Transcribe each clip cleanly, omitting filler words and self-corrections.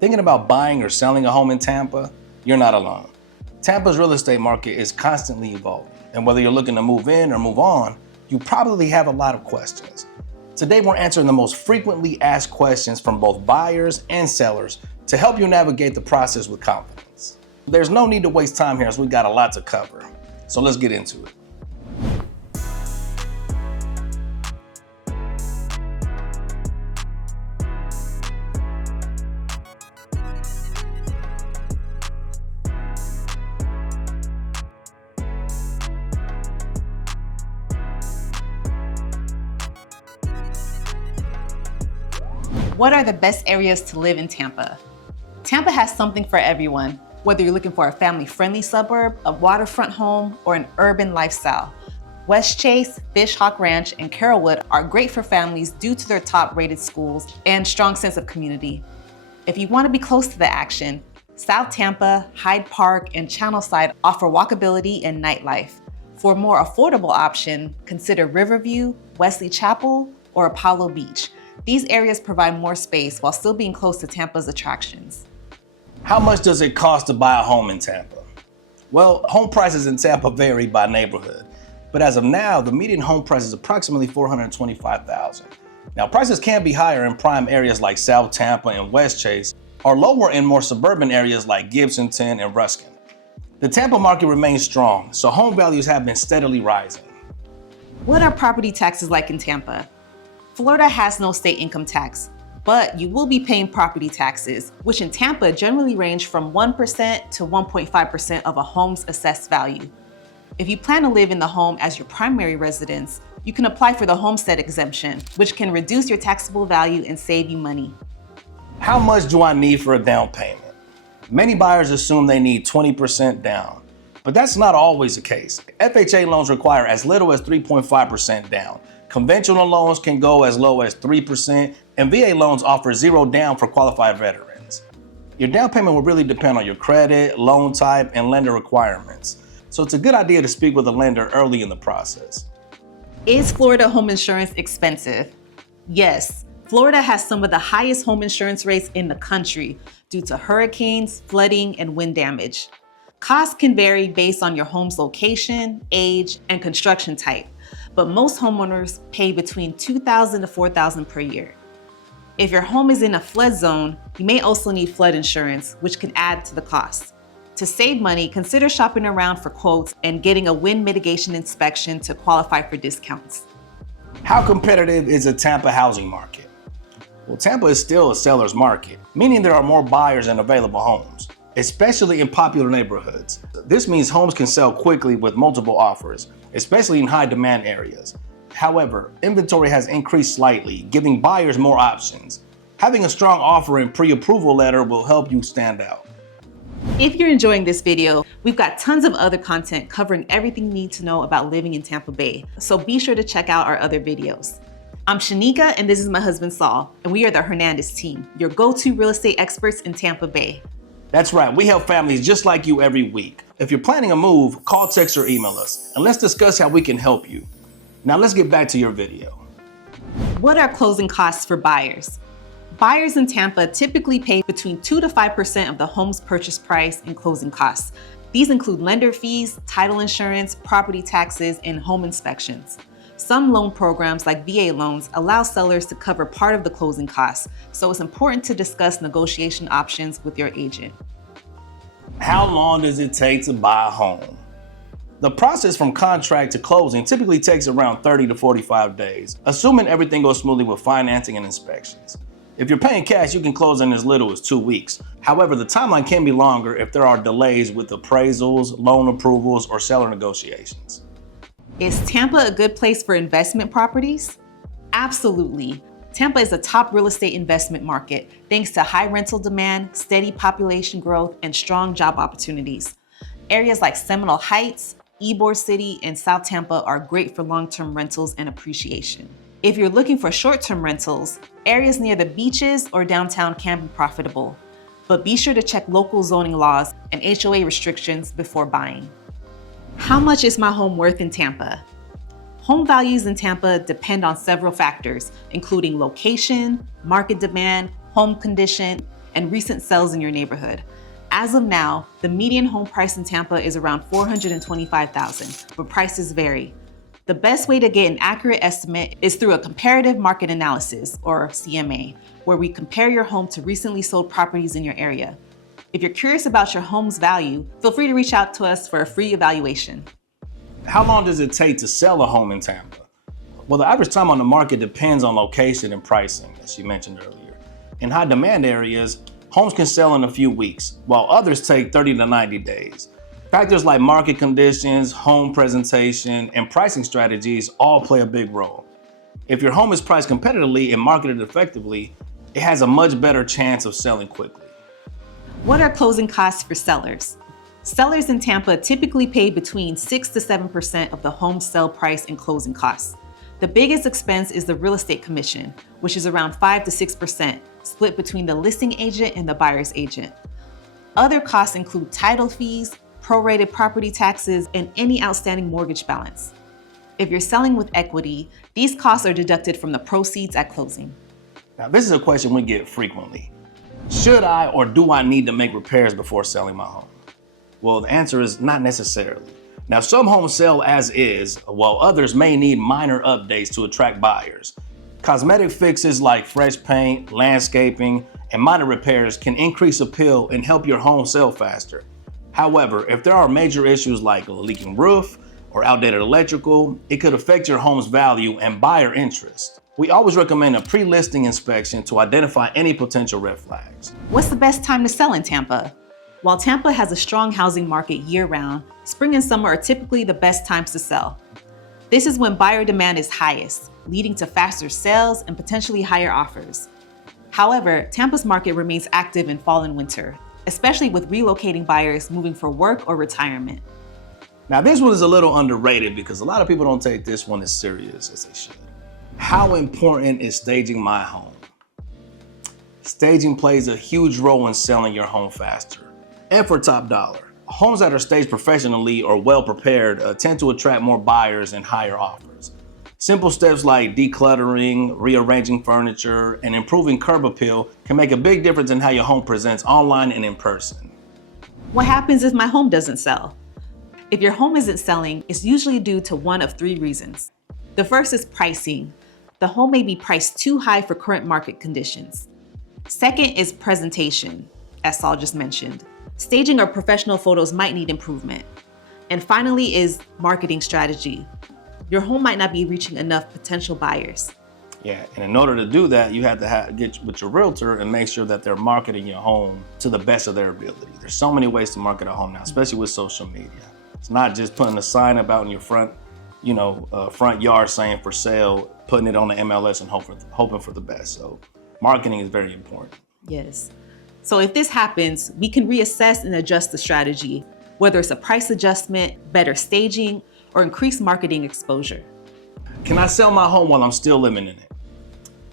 Thinking about buying or selling a home in Tampa? You're not alone. Tampa's real estate market is constantly evolving, and whether you're looking to move in or move on, you probably have a lot of questions. Today, we're answering the most frequently asked questions from both buyers and sellers to help you navigate the process with confidence. There's no need to waste time here as we got a lot to cover. So let's get into it. What are the best areas to live in Tampa? Tampa has something for everyone, whether you're looking for a family-friendly suburb, a waterfront home, or an urban lifestyle. West Chase, Fish Hawk Ranch, and Carrollwood are great for families due to their top-rated schools and strong sense of community. If you want to be close to the action, South Tampa, Hyde Park, and Channelside offer walkability and nightlife. For a more affordable option, consider Riverview, Wesley Chapel, or Apollo Beach. These areas provide more space while still being close to Tampa's attractions. How much does it cost to buy a home in Tampa? Well, home prices in Tampa vary by neighborhood, but as of now, the median home price is approximately $425,000. Now, prices can be higher in prime areas like South Tampa and West Chase, or lower in more suburban areas like Gibsonton and Ruskin. The Tampa market remains strong, so home values have been steadily rising. What are property taxes like in Tampa? Florida has no state income tax, but you will be paying property taxes, which in Tampa generally range from 1% to 1.5% of a home's assessed value. If you plan to live in the home as your primary residence, you can apply for the homestead exemption, which can reduce your taxable value and save you money. How much do I need for a down payment? Many buyers assume they need 20% down, but that's not always the case. FHA loans require as little as 3.5% down. Conventional loans can go as low as 3%, and VA loans offer zero down for qualified veterans. Your down payment will really depend on your credit, loan type, and lender requirements. So it's a good idea to speak with a lender early in the process. Is Florida home insurance expensive? Yes, Florida has some of the highest home insurance rates in the country due to hurricanes, flooding, and wind damage. Costs can vary based on your home's location, age, and construction type, but most homeowners pay between $2,000 to $4,000 per year. If your home is in a flood zone, you may also need flood insurance, which can add to the cost. To save money, consider shopping around for quotes and getting a wind mitigation inspection to qualify for discounts. How competitive is the Tampa housing market? Well, Tampa is still a seller's market, meaning there are more buyers than available homes, especially in popular neighborhoods. This means homes can sell quickly with multiple offers, especially in high demand areas. However, inventory has increased slightly, giving buyers more options. Having a strong offer and pre-approval letter will help you stand out. If you're enjoying this video, we've got tons of other content covering everything you need to know about living in Tampa Bay, so be sure to check out our other videos. I'm Shanika, and this is my husband Saul, and we are the Hernandez team, your go-to real estate experts in Tampa Bay. That's right, we help families just like you every week. If you're planning a move, call, text, or email us, and let's discuss how we can help you. Now let's get back to your video. What are closing costs for buyers? Buyers in Tampa typically pay between 2 to 5% of the home's purchase price in closing costs. These include lender fees, title insurance, property taxes, and home inspections. Some loan programs like VA loans allow sellers to cover part of the closing costs, so it's important to discuss negotiation options with your agent. How long does it take to buy a home? The process from contract to closing typically takes around 30 to 45 days, assuming everything goes smoothly with financing and inspections. If you're paying cash, you can close in as little as 2 weeks. However, the timeline can be longer if there are delays with appraisals, loan approvals, or seller negotiations. Is Tampa a good place for investment properties? Absolutely. Tampa is a top real estate investment market thanks to high rental demand, steady population growth, and strong job opportunities. Areas like Seminole Heights, Ybor City, and South Tampa are great for long-term rentals and appreciation. If you're looking for short-term rentals, areas near the beaches or downtown can be profitable, but be sure to check local zoning laws and HOA restrictions before buying. How much is my home worth in Tampa? Home values in Tampa depend on several factors, including location, market demand, home condition, and recent sales in your neighborhood. As of now, the median home price in Tampa is around $425,000, but prices vary. The best way to get an accurate estimate is through a comparative market analysis, or CMA, where we compare your home to recently sold properties in your area. If you're curious about your home's value, feel free to reach out to us for a free evaluation. How long does it take to sell a home in Tampa? Well, the average time on the market depends on location and pricing, as you mentioned earlier. In high demand areas, homes can sell in a few weeks, while others take 30 to 90 days. Factors like market conditions, home presentation, and pricing strategies all play a big role. If your home is priced competitively and marketed effectively, it has a much better chance of selling quickly. What are closing costs for sellers? Sellers in Tampa typically pay between 6 to 7% of the home sale price in closing costs. The biggest expense is the real estate commission, which is around 5 to 6%, split between the listing agent and the buyer's agent. Other costs include title fees, prorated property taxes, and any outstanding mortgage balance. If you're selling with equity, these costs are deducted from the proceeds at closing. Now, this is a question we get frequently. Should I or do I need to make repairs before selling my home? Well, the answer is not necessarily. Now, some homes sell as is, while others may need minor updates to attract buyers. Cosmetic fixes like fresh paint, landscaping, and minor repairs can increase appeal and help your home sell faster. However, if there are major issues like a leaking roof or outdated electrical, it could affect your home's value and buyer interest. We always recommend a pre-listing inspection to identify any potential red flags. What's the best time to sell in Tampa? While Tampa has a strong housing market year-round, spring and summer are typically the best times to sell. This is when buyer demand is highest, leading to faster sales and potentially higher offers. However, Tampa's market remains active in fall and winter, especially with relocating buyers moving for work or retirement. Now, this one is a little underrated because a lot of people don't take this one as serious as they should. How important is staging my home? Staging plays a huge role in selling your home faster and for top dollar. Homes that are staged professionally or well prepared tend to attract more buyers and higher offers. Simple steps like decluttering, rearranging furniture, and improving curb appeal can make a big difference in how your home presents online and in person. What happens if my home doesn't sell? If your home isn't selling, it's usually due to one of three reasons. The first is pricing. The home may be priced too high for current market conditions. Second is presentation, as Saul just mentioned. Staging or professional photos might need improvement. And finally is marketing strategy. Your home might not be reaching enough potential buyers. Yeah, and in order to do that, you have to get with your realtor and make sure that they're marketing your home to the best of their ability. There's so many ways to market a home now, especially with social media. It's not just putting a sign up out in your front yard saying for sale, putting it on the MLS and hoping for the best. So marketing is very important. Yes. So if this happens, we can reassess and adjust the strategy, whether it's a price adjustment, better staging, or increased marketing exposure. Can I sell my home while I'm still living in it?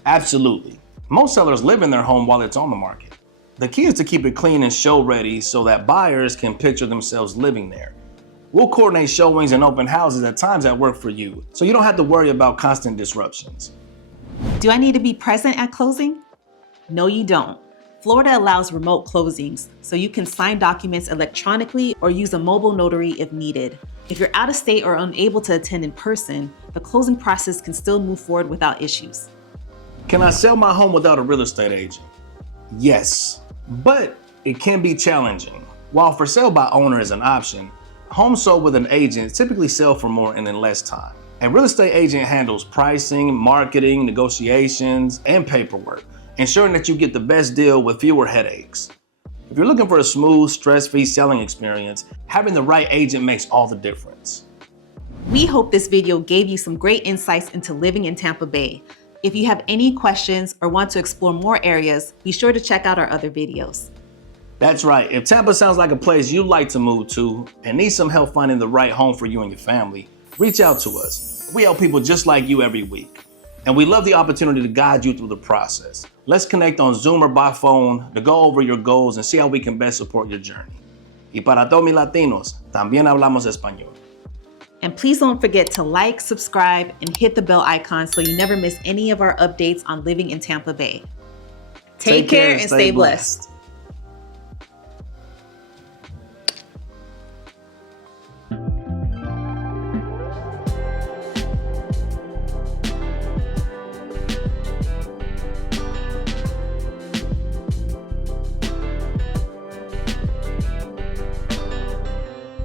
Absolutely. Most sellers live in their home while it's on the market. The key is to keep it clean and show ready so that buyers can picture themselves living there. We'll coordinate showings and open houses at times that work for you, so you don't have to worry about constant disruptions. Do I need to be present at closing? No, you don't. Florida allows remote closings, so you can sign documents electronically or use a mobile notary if needed. If you're out of state or unable to attend in person, the closing process can still move forward without issues. Can I sell my home without a real estate agent? Yes, but it can be challenging. While for sale by owner is an option, homes sold with an agent typically sell for more and in less time. A real estate agent handles pricing, marketing, negotiations, and paperwork, ensuring that you get the best deal with fewer headaches. If you're looking for a smooth, stress-free selling experience, having the right agent makes all the difference. We hope this video gave you some great insights into living in Tampa Bay. If you have any questions or want to explore more areas, be sure to check out our other videos. That's right. If Tampa sounds like a place you'd like to move to and need some help finding the right home for you and your family, reach out to us. We help people just like you every week. And we love the opportunity to guide you through the process. Let's connect on Zoom or by phone to go over your goals and see how we can best support your journey. Y para todos mis latinos, también hablamos español. And please don't forget to like, subscribe, and hit the bell icon so you never miss any of our updates on living in Tampa Bay. Take care and stay blessed.